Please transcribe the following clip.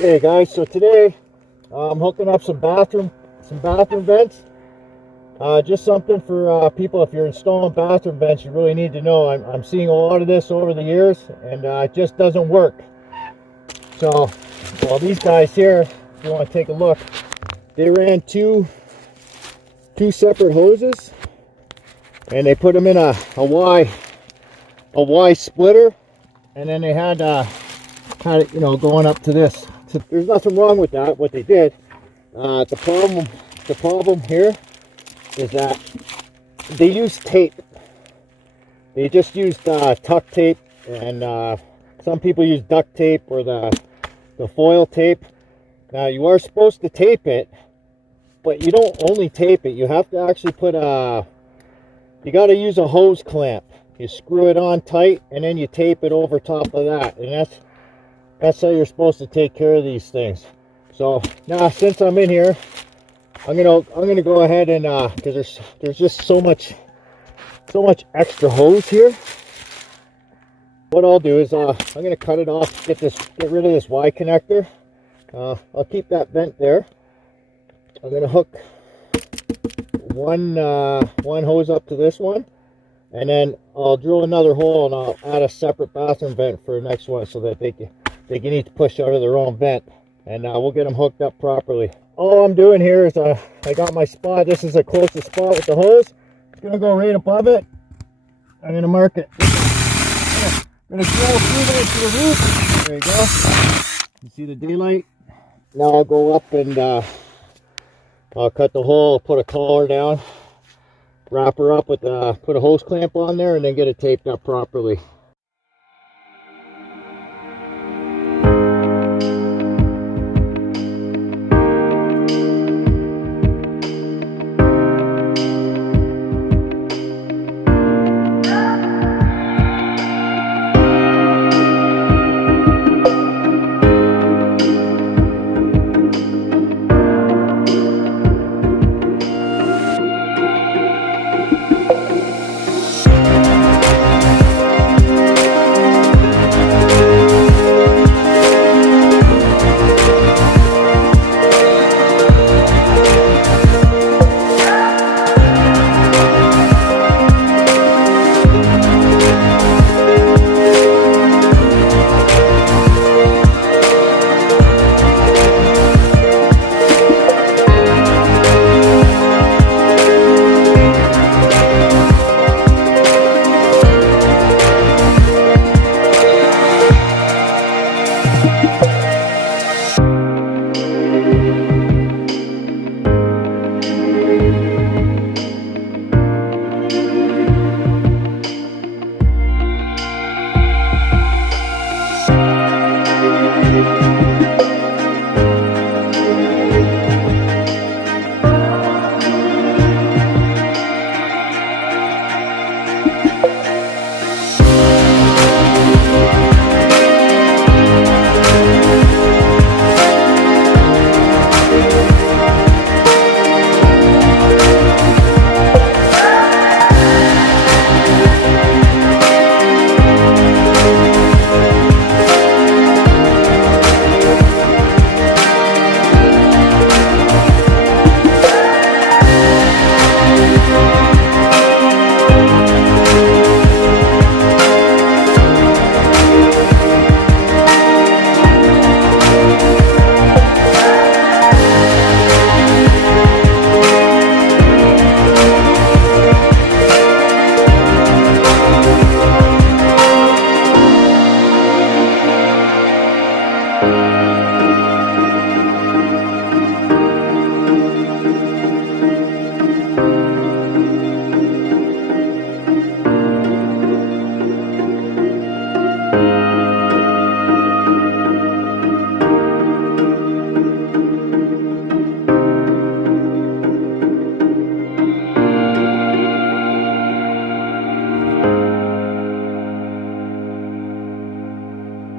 Hey guys, so today I'm hooking up some bathroom vents. Just something for people. If you're installing bathroom vents, you really need to know. I'm seeing a lot of this over the years, and it just doesn't work. So, well, these guys here, if you want to take a look, they ran two separate hoses, and they put them in a Y splitter, and then they had it, going up to this. So there's nothing wrong with that. What they did, the problem here is that they used tape. They just used tuck tape, and some people use duct tape or the foil tape. Now you are supposed to tape it, but you don't only tape it. You have to actually put you got to use a hose clamp. You screw it on tight, and then you tape it over top of that, and that's how you're supposed to take care of these things. So now, since I'm in here, I'm gonna go ahead and because there's just so much extra hose here. What I'll do is I'm gonna cut it off, get rid of this Y connector. I'll keep that vent there. I'm gonna hook one hose up to this one, and then I'll drill another hole, and I'll add a separate bathroom vent for the next one, so that they can each push out of their own vent, and we'll get them hooked up properly. All I'm doing here is I got my spot. This is the closest spot with the hose. It's gonna go right above it. I'm gonna mark it. I'm gonna drill through there to the roof. There you go. You see the daylight? Now I'll go up and I'll cut the hole, put a collar down, wrap her up with put a hose clamp on there, and then get it taped up properly.